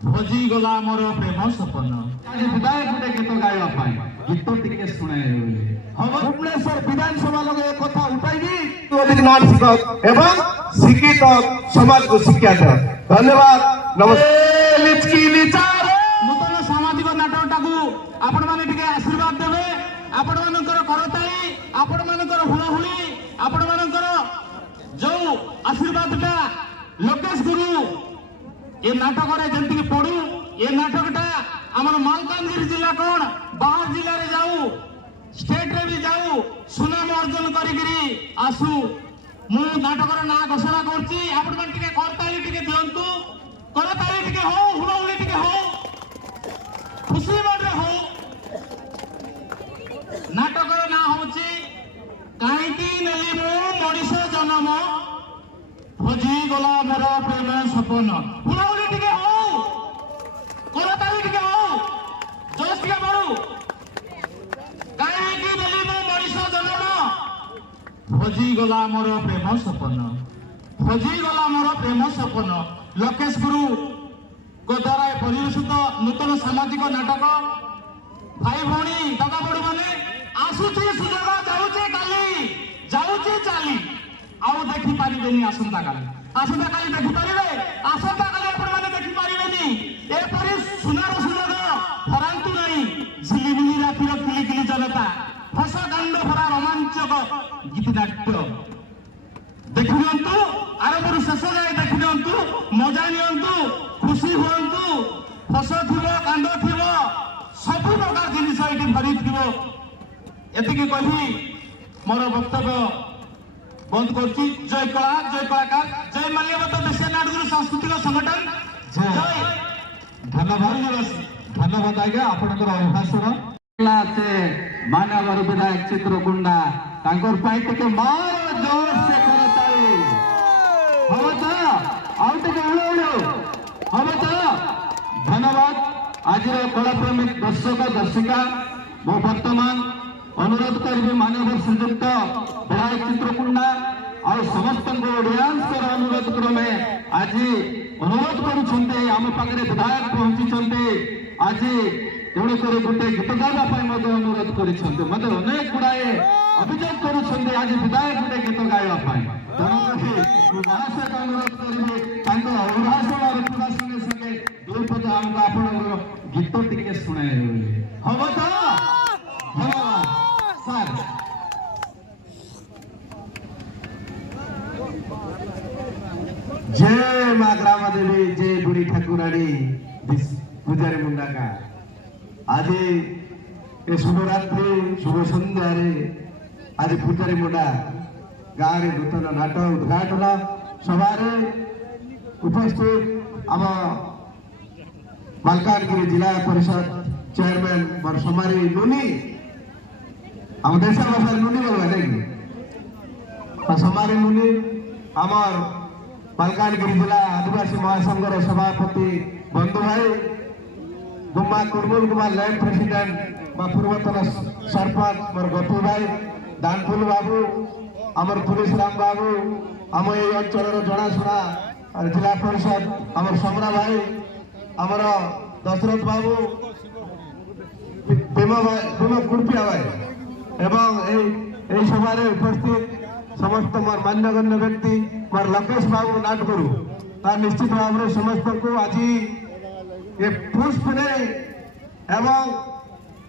भोजी गला मोर प्रेम सपन आज विदाय गुटे गीत गाइबा पाई गीत टिके सुनाए हम भुवनेश्वर विधानसभा लगे एक कथा उठाइबी अधिक नाम शिक्षक एवं शिक्षित समाज को शिक्षा दे धन्यवाद नमस्कार लिचकी लिचार नूतन सामाजिक नाटकटा को आपण माने टिके आशीर्वाद देबे आपण मानकर करताई आपण मानकर हुलाहुली आपण मानकर जो आशीर्वादटा लोकेश गुरु ये नाटक जमी पड़ू ये नाटकटा आम मालकानगिरी जिला कौन बाहर जिले में जाऊ स्टेट रे भी जाऊ सुनाम अर्जन करी आसू मु नाटक ना घोषणा करताली दिंतु करताली हो हुड़हुड़ी हो खुशी मने हो नाटक ना हूँ कहीं नेली मु मनीष जन्म भोजी गला मोर प्रेम सपन हुड़हुड़ी टिके हो करताली टिके हो जोश टिके बड़ू कहीं नेली मु मनीष जन्म भोजी गला मोर प्रेम सपन भोजी गला मोर प्रेम सपन लोकेश गुरु को द्वारा परिवेशित नूतन सामाजिक नाटक भाई भौणी दादा बड़ मैंने आसुचे सुजोग जाऊचे काली जाऊचे चाली आउ देखि पारिबेनी आसंता काली देखि पारिबे आसंता काली आपण माने देखि पारिबेनी ए परि सुनार सुजोग फरांतु नहीं झिलिमिली रातिर किली किली जनता फसा कांड भरा रोमांचक गीत नाट्य देखि नियंतु आरंभରୁ ଶେଷ ଯାଏ ଦେଖି ନିଅନ୍ତୁ ମଜା ନିଅନ୍ତୁ ଖୁସି ହୁଅନ୍ତୁ ଫସ ଥିବ କାଣ୍ଡ ଥିବ ସବୁ ପ୍ରକାର ଜିନିଷ ଏଠି ଭରିଥିବ ଏତିକି କହି ମୋର ବକ୍ତବ୍ୟ बंद करছি जय कला जय कलाकार जय माल्यवंत देशीय नाटक सांस्कृतिक संगठन जय धन्यवाद आज्ञा आपणकर अभिभाषण से मानवर विधायक चित्रकुंडा तांकर पाई टिके मार जोर से करताई हम तो आउ टिके उड़ो हम तो धन्यवाद आज कला प्रेमिक दर्शक दर्शिका मो वर्तमान अनुरोध करी मानव संयुक्त विधायक चित्रकुंडा और समस्त ऑडियंस अनुरोध क्रमे आज अनुरोध करुछन्ते आम पाखरे विधायक पहुंची आज तेणुक गोटे गीत गाइबा अनुरोध कर मत अनेक गुड़ाए अभियोग करुछन्ते आज विधायक गोटे गीत गाइबा तेणुक महाशय अनुरोध करेंगे अभिभाषण रखा संगे संगे दुई पद आमको आप गीत टिके शुणाए हम तो धन्यवाद सर जय माँ ग्राम देवी जय बुढ़ी ठाकुराणी पूजारी मुंडा का आज ये शुभ रात्रि शुभ संध्या आज पूजारी मुंडा गाँव में नूतन नाटक उद्घाटन सभा उपस्थित आम मालकानगिरी जिला परिषद चेयरमैन मोर समारी लुनी आम देश भाषा लुनी बोलवा नहीं समारी लुनी आमर मालकानगिरी जिला आदिवासी महासंघर सभापति बंधु भाई गुम्मा कुरमुल गुम्मा लैंड प्रेसिडेंट पूर्वतन सरपंच मोर गपू भाई दानफुल बाबू आमर पुलिस राम बाबू आम ये अंचल जनाशुना जिला परिषद आमर समरा भाई आमर दशरथ बाबू भीम कुर्पिया भाई एवं सभा उपस्थित समस्त मोर मान्यगण्य व्यक्ति मोर लोकेश बाबू नाटकरू निश्चित भाव में समस्त को आज ये पुष्प नहीं एवं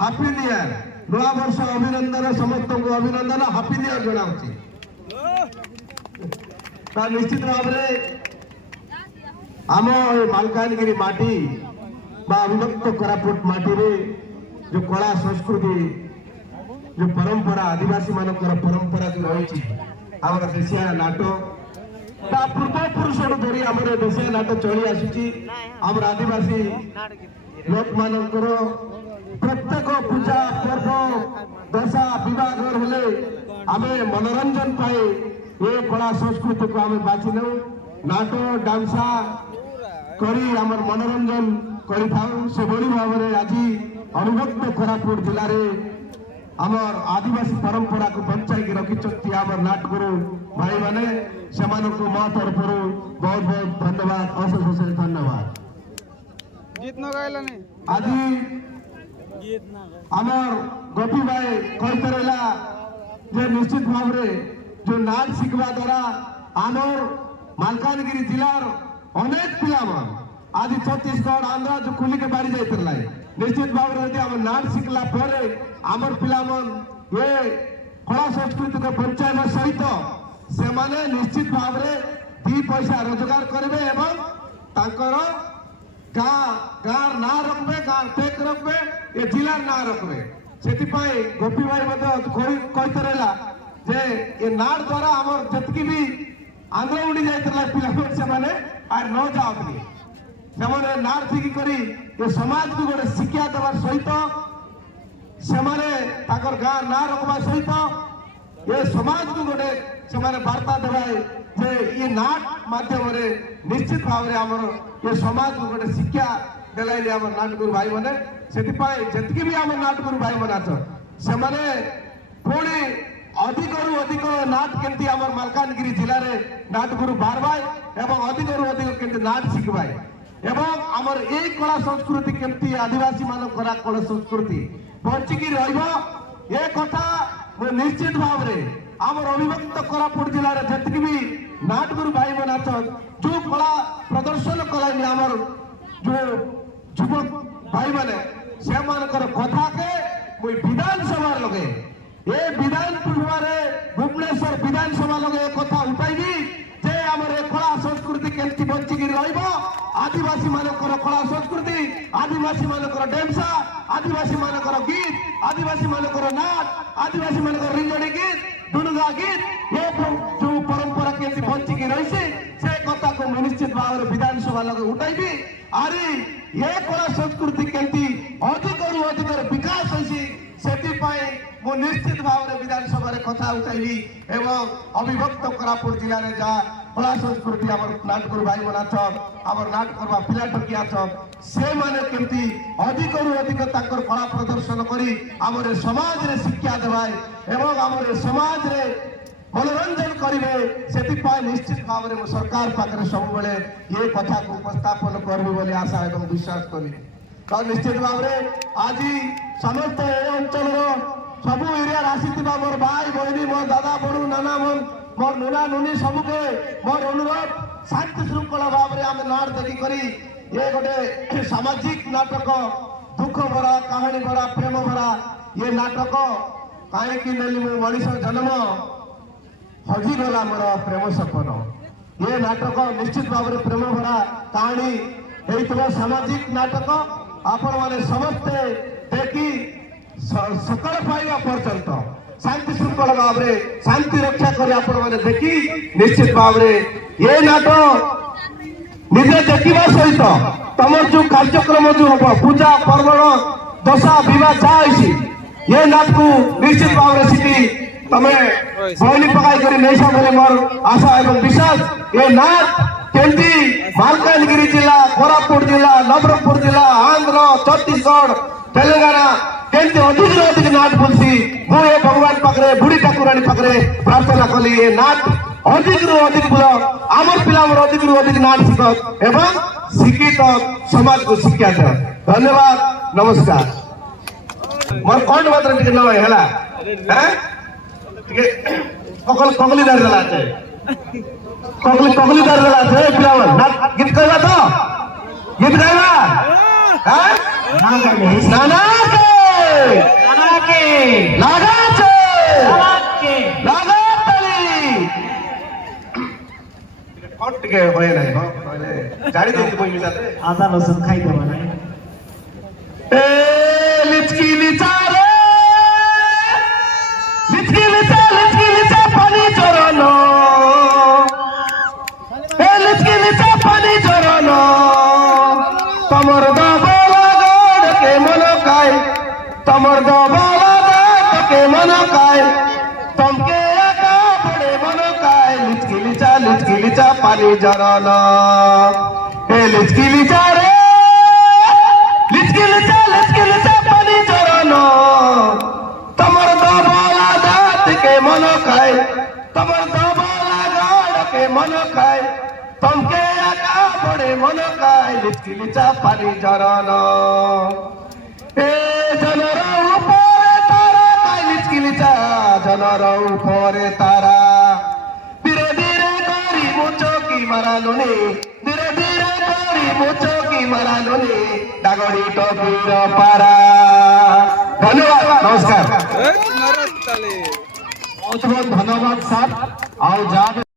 हापी न्यू ईयर नया वर्ष अभिनंदन समस्त को अभिनंदन हापी न्यू ईयर जनाऊँ निश्चित भाव में आम मालकानगिरी माटी अविभक्त कोरापुट माटी रे जो कला संस्कृति जो परंपरा आदिवासी मान परंपरा जो रही आम देशिया नाटक पूर्व पुरुष धरी आम देशिया नाटक चली आसुची आम आदिवासी लोक मान प्रत्येक पूजा पर्व दशा विवाह हेले आम मनोरंजन पाए ये कला संस्कृति को आम बाची नौ नाटक डांसा करी आम मनोरंजन कर भाव में आज अविभक्त कोरापुट जिले में आमर आदिवासी परंपरा को बचाई रखी आमर नाटकरू भाई माने से मो तरफ बहुत बहुत धन्यवाद अशेष अशेष धन्यवाद। आज आमर गोपी भाई कहते रहा जे निश्चित भाव जो नाच शिखवा द्वारा आमर मालकानगिरी जिलार अनेक पिला आज छत्तीसगढ़ आंध्र जो खुली के बारी जाइए निश्चित भाव नाच शिखला आमर पिला ये कला संस्कृति को बचाइबा सहित से माने निश्चित भाव दी पैसा रोजगार करेंगे एवं तांकर गाँव ना रखबे गाँव टेक रखबे ये जिलार ना रखबे से गोपी भाई कहते रहा जे ये नाड़ द्वारा आमर जतकी भी आंध्र उड़ी जाइए पिला से माने आर न जाओ से नाड़ थी करी ये समाज को गोटे शिक्षा देवा सहित से गाँ ना रखवा सहित ये समाज को गोटे से वार्ता देवाए जे ये नाट माध्यम निश्चित भाव ये समाज को गोटे शिक्षा दिलाई आम नाटगुरु भाई मैंने से जी भी आम नाटगुरु भाई मैंने से पुणी अधिक रु अधिक नाट केमती आम मालकानगिरी जिले में नाटगुरु बारवाए एवं अधिक रु अधिक केमती नाट शिखवाए एवं आमर यही कला संस्कृति केमती आदिवासी मान कला संस्कृति बचिकी ये कथा निश्चित भाव आमर अविभक्त कोरापुट जिले में जी भी नाटगुरु भाई मैंने जो कला प्रदर्शन कलानी आमर जो युवक भाई मैंने से कथा के मुई विधानसभा लगे ये विधानसभा भुवनेश्वर विधानसभा लगे कथा उठाई जे आमर कला संस्कृति केमती बचिकी आदिवासी मानकर कला संस्कृति आदिवासी मानकर डेमसा आदिवासी मानकर गीत आदिवासी मानकर नाच आदिवासी मानकर रिंजणी गीत दुनुगा गीत ये जो परंपरा केमती बचिकी रही से कथा को निश्चित भाव विधानसभा लगे उठाई आरी ये कला संस्कृति केमती अधिक रु अधिक विकास होसी मु निश्चित भाव विधानसभा कथा उठाई एवं अविभक्त कोरापुट जिले में जहाँ कला संस्कृति आम नाटगुरु भाई मना आम नाट करवा पिला टकिया से माने केमती अधिक रु अधिक कला प्रदर्शन करी आमर समाज रे शिक्षा देवाए एवं आमर समाज रे मनोरंजन करेंगे से निश्चित भाव में सरकार पाखे सब ये कथा को उपस्थापन करी आशा एवं विश्वास करी तो निश्चित भाव में आज समस्त अंचल सबू एरिया आसी मोर भाई बहनी मोर दादा बड़ू नाना मोर नुना नुनी सबके मोर अनुरोध शांति श्रृंखला भाव में आम नाट देखिक ये गोटे सामाजिक नाटक दुख भरा कहानी भरा प्रेम भरा ये नाटक कहीं मनीष जन्म हजिगला मोर प्रेम सपन ये नाटक निश्चित भाव में प्रेम भरा कहानी होता सामाजिक नाटक आपण मैंने समस्ते देखी सकल पाइबा पर्यंत शांति श्रृंखला भाव में शांति रक्षा कर आपण मैंने देखी निश्चित भाव में ये नाटक निजे देखा सहित तुम जो कार्यक्रम जो हम पूजा पर्वण दशा विवाह चाहे ये नाटक निश्चित भाव में सीखी तमें बहनी पकाई कर नहीं सब मोर आशा एवं विश्वास ये नाच केमती मालकानगिरी जिला कोरापुट जिला नवरंगपुर जिला आंध्र छत्तीसगढ़ तेलंगाना केमती अधिक अधिक नाच बुलसी मुझे भगवान पाखे बुढ़ी ठाकुराणी पाखे प्रार्थना कली ये नाच अधिक रु अधिक आमर पिला अधिक रु अधिक नाच शिखत एवं शिक्षित समाज को शिक्षा दे धन्यवाद नमस्कार मोर कंठ मात्र टे नय है ककली दार देला ककली दार देला पिला गीत कहवा तो गीत गाइबा नाना के लागा कट के होय नाही हो जाडी देती कोई मिलाते आधा लसूण खाई दो नाही ए लिचकी लिचारे लिचकी लिचा पानी चोरनो ए लिचकी लिचा पानी चोरनो तमर दबला गड के मन काय तमर दबला गड के मन काय तमके आका बड़े मन काय लिचकी लिचा पानी चोरनो ए लिचकी लिचा रे लिचकी लिचा पानी चोरनो तमर दबला दात के मन खाए तमर दबला गाड़ के मन खाए तमके आका পড়ে মনকায় লিচকিলিচা পানি ঝরন এ জনর উপরে তারা কায় লিচকিলিচা জনর উপরে তারা ধীরে ধীরে করি মুচকি মারানুনি ধীরে ধীরে করি মুচকি মারানুনি ডাগড়ি টপির পারা ধন্যবাদ নমস্কার बहुत बहुत धन्यवाद सर। आओ जा